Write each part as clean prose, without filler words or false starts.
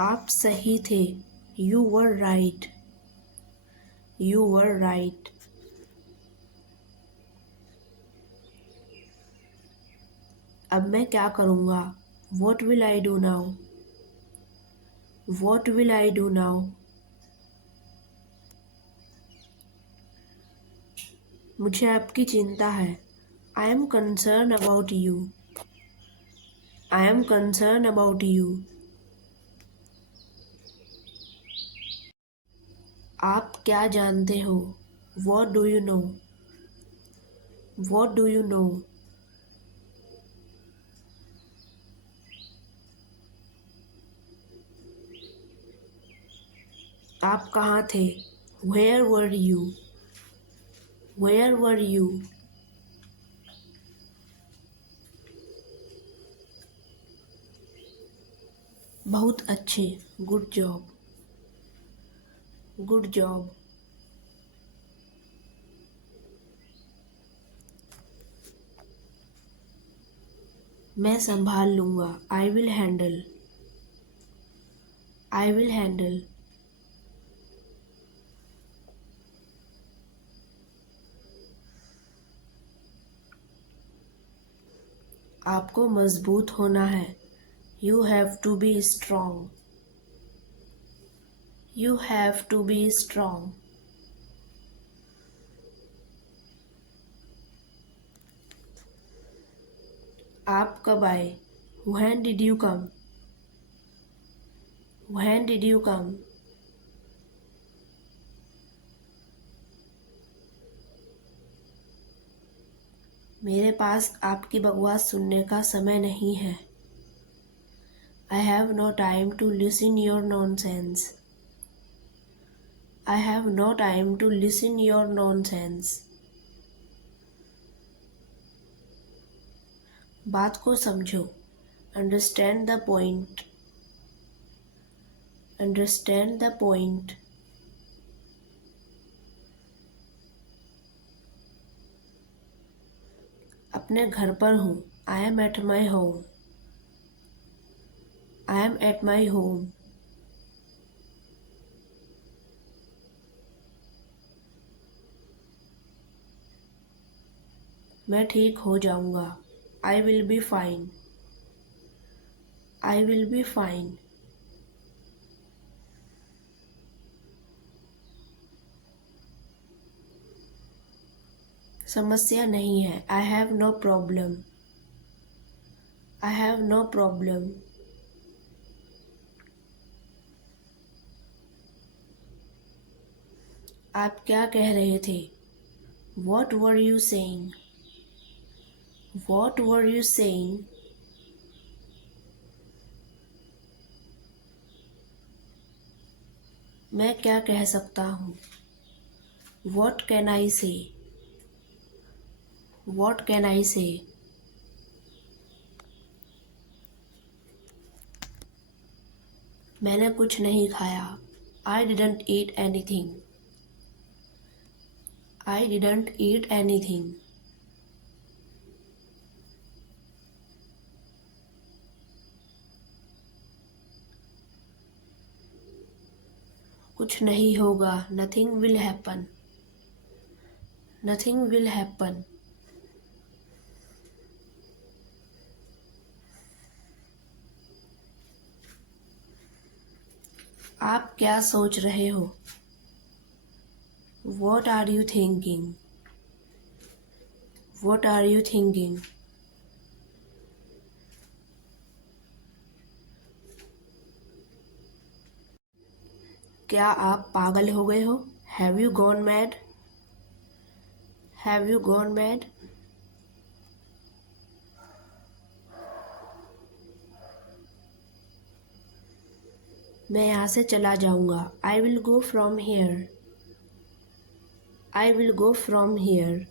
आप सही थे। You were right. You were right. अब मैं क्या करूँगा? What will I do now? What will I do now? मुझे आपकी चिंता है। I am concern about you. I am concern about you. आप क्या जानते हो? What do you know? What do you know? आप कहाँ थे? Where were you? Where were you? बहुत अच्छे। Good job. Good job. मैं संभाल लूँगा। I will handle. I will handle. आपको मजबूत होना है। You have to be strong. You have to be strong. आप कब आए? When did you come? When did you come? मेरे पास आपकी बकवास सुनने का समय नहीं है। I have no time to listen your nonsense. I have no time to listen your nonsense. बात को समझो। Understand the point. Understand the point. अपने घर पर हूँ। I am at my home. I am at my home. मैं ठीक हो जाऊँगा। I will be fine. I will be fine. समस्या नहीं है। I have no problem. I have no problem. आप क्या कह रहे थे? What were you saying? What were you saying? मैं क्या कह सकता हूँ? वॉट कैन आई से? वॉट कैन आई से? मैंने कुछ नहीं खाया। I didn't eat anything. I didn't eat anything. कुछ नहीं होगा। Nothing will happen. Nothing will happen. आप क्या सोच रहे हो? What are you thinking? What are you thinking? क्या आप पागल हो गए हो? Have you gone mad? Have you gone mad? मैं यहाँ से चला जाऊँगा। I will go from here. I will go from here.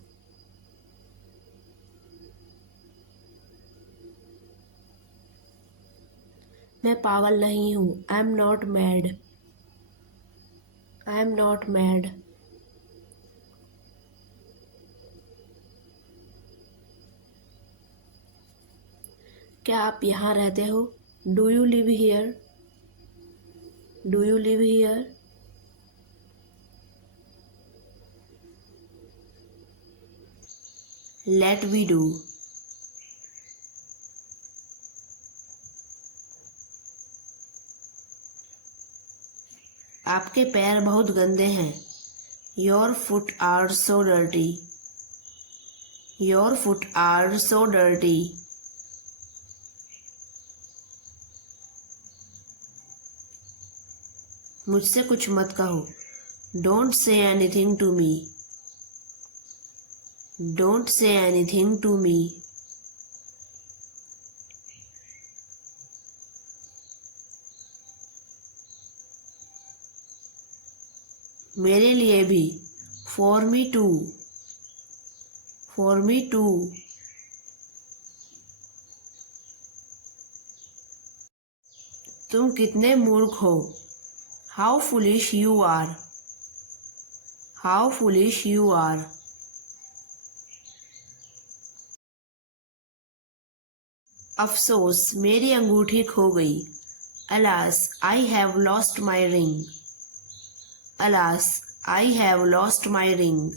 मैं पागल नहीं हूँ। I am not mad. I am not mad. क्या आप यहाँ रहते हो? Do you live here? Do you live here? Let we do. आपके पैर बहुत गंदे हैं। Your foot are so dirty. Your foot are so dirty. मुझसे कुछ मत कहो। Don't say anything to me. Don't say anything to me. मेरे लिए भी। For me too. For me too. तुम कितने मूर्ख हो। How foolish you are. How foolish you are. अफसोस मेरी अंगूठी खो गई। Alas I have lost my ring. Alas I have lost my ring.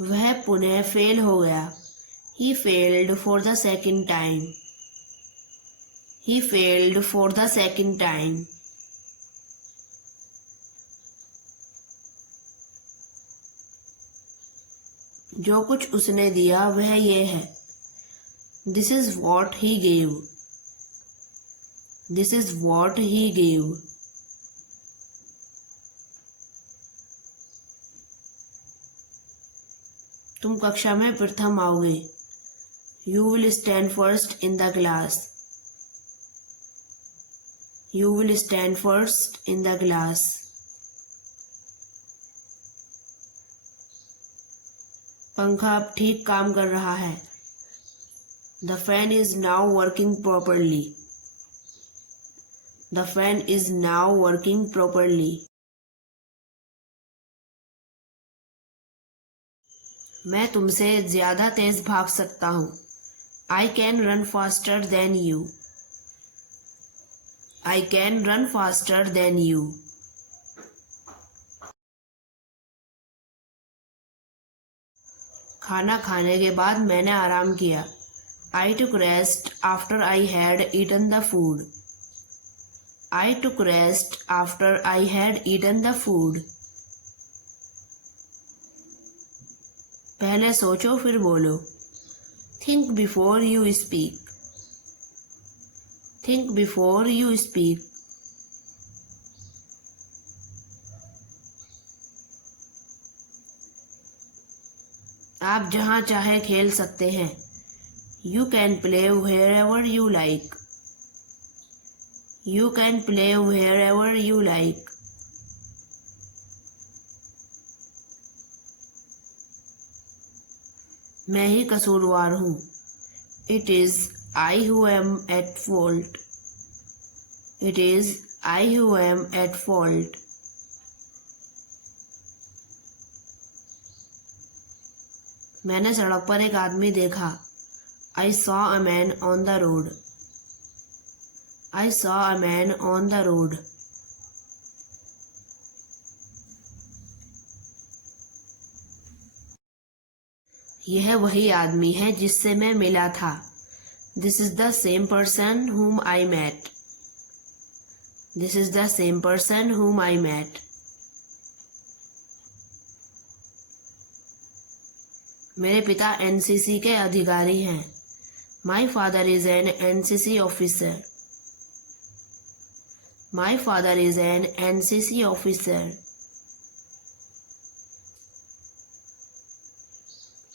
वह पुनः फेल हो गया। He failed for the second time. He failed for the second time. जो कुछ उसने दिया वह ये है। This is what he gave. This is what he gave. तुम कक्षा में प्रथम आओगे। You will stand first in the class. You will stand first in the class. पंखा अब ठीक काम कर रहा है। The fan is now working properly. The fan is now working properly. मैं तुमसे ज्यादा तेज भाग सकता हूँ। I can run faster than you. I can run faster than you. खाना खाने के बाद मैंने आराम किया। I took rest after I had eaten the food. I took rest after I had eaten the food. पहले सोचो फिर बोलो। Think before you speak. Think before you speak. आप जहाँ चाहे खेल सकते हैं। You can play wherever you like. You can play wherever you like. मैं ही कसूरवार हूँ। It is I who am at fault. It is I who am at fault. मैंने सड़क पर एक आदमी देखा। I saw a man on the road. I saw a man on the road. यह वही आदमी है जिससे मैं मिला था। This is the same person whom I met. This is the same person whom I met. मेरे पिता एनसीसी के अधिकारी हैं। My father is an NCC officer. My father is an NCC officer.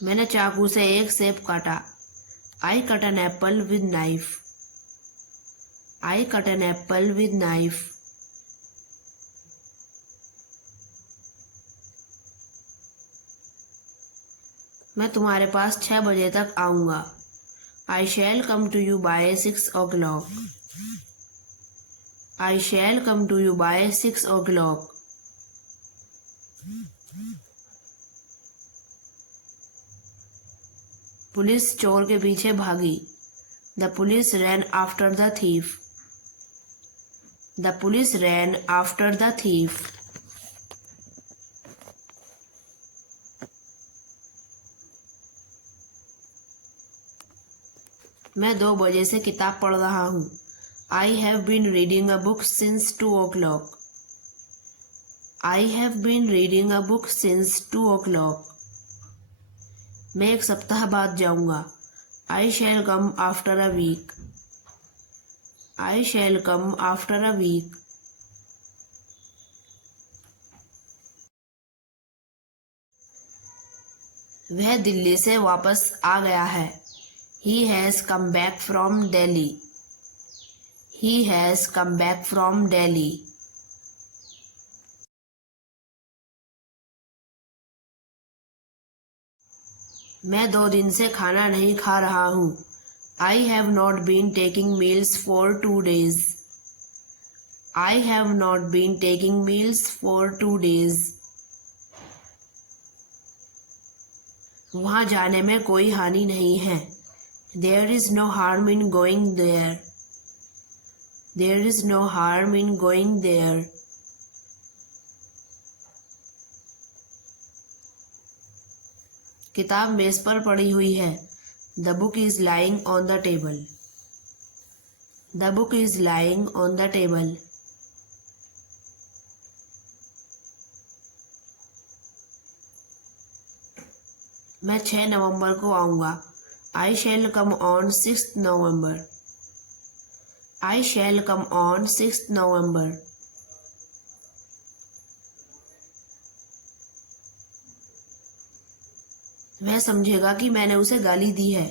मैंने चाकू से एक सेब काटा। I cut an apple with knife. I cut an apple with knife. मैं तुम्हारे पास 6 बजे तक आऊँगा। I shall come to you by 6 o'clock। I shall come to you by 6 o'clock। Police चोर के पीछे भागी। The police ran after the thief. The police ran after the thief. मैं 2 बजे से किताब पढ़ रहा हूँ. I have been reading a book since 2 o'clock. I have been reading a book since 2 o'clock. मैं 1 सप्ताह बाद जाऊँगा. I shall come after a week. I shall come after a week. वह दिल्ली से वापस आ गया है. He has come back from Delhi. He has come back from Delhi. मैं 2 दिन से खाना नहीं खा रहा हूँ. I have not been taking meals for 2 days. I have not been taking meals for 2 days. वहाँ जाने में कोई हानि नहीं है. There is no harm in going there. There is no harm in going there. किताब मेज पर पड़ी हुई है. The book is lying on the table. The book is lying on the table. मैं 6 नवंबर को आऊँगा. I shall come on 6th November. I shall come on 6th November. वह समझेगा कि मैंने उसे गाली दी है.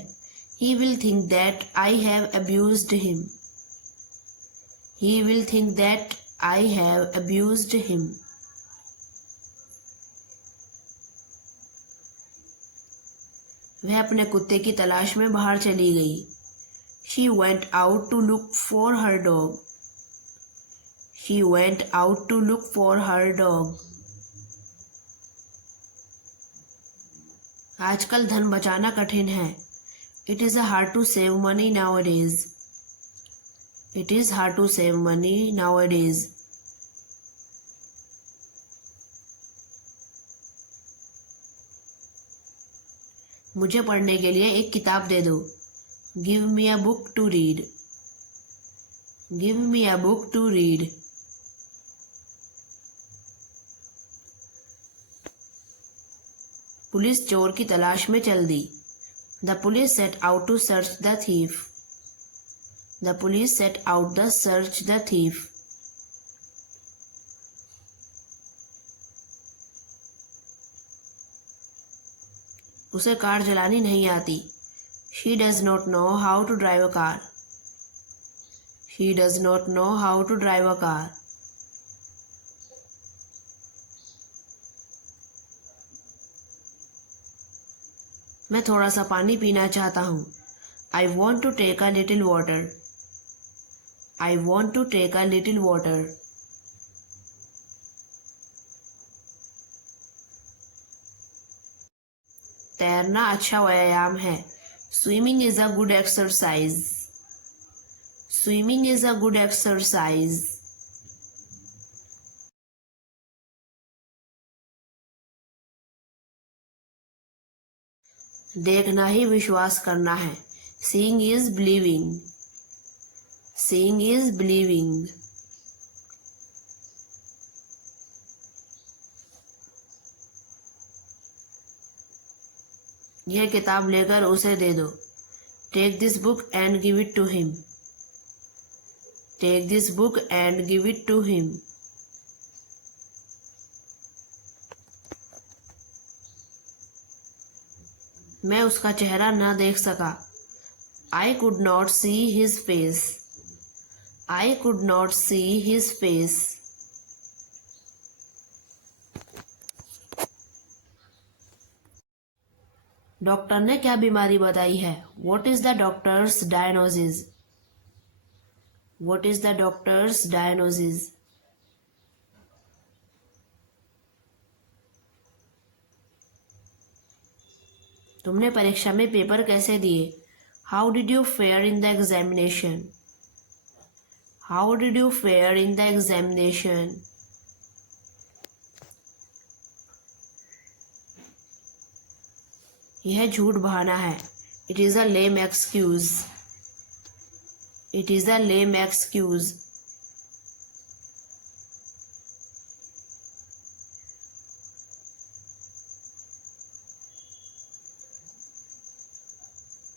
He will think that I have abused him. He will think that I have abused him. वह अपने कुत्ते की तलाश में बाहर चली गई. She went out to look for her dog. She went out to look for her dog. आजकल धन बचाना कठिन है. It is hard to save money nowadays. It is hard to save money nowadays. मुझे पढ़ने के लिए एक किताब दे दो. Give me a book to read. Give me a book to read. Police चोर की तलाश में चल दी. The police set out to search the thief. The police set out to search the thief. उसे कार चलानी नहीं आती. She does not know how to drive a car. She does not know how to drive a car. मैं थोड़ा सा पानी पीना चाहता हूँ. I want to take a little water. I want to take a little water. तैरना अच्छा व्यायाम है. Swimming is a good exercise. Swimming is a good exercise. देखना ही विश्वास करना है. Seeing is believing. Seeing is believing. यह किताब लेकर उसे दे दो. Take this book and give it to him. Take this book and give it to him. मैं उसका चेहरा ना देख सका. I could not see his face. I could not see his face. Doctor ने क्या बीमारी बताई है? What is the doctor's diagnosis? What is the doctor's diagnosis? तुमने परीक्षा में पेपर कैसे दिए? How did you fare in the examination? How did you fare in the examination? यह झूठ बहाना है. It is a lame excuse. It is a lame excuse.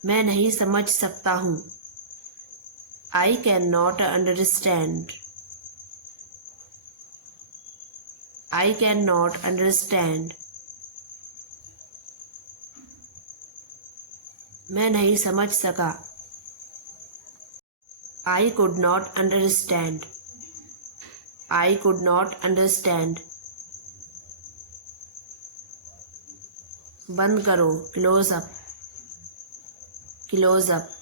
मैं नहीं समझ सकता हूँ. I cannot understand. I cannot understand. मैं नहीं समझ सका. I could not understand. I could not understand. बंद करो. Close up. Close up.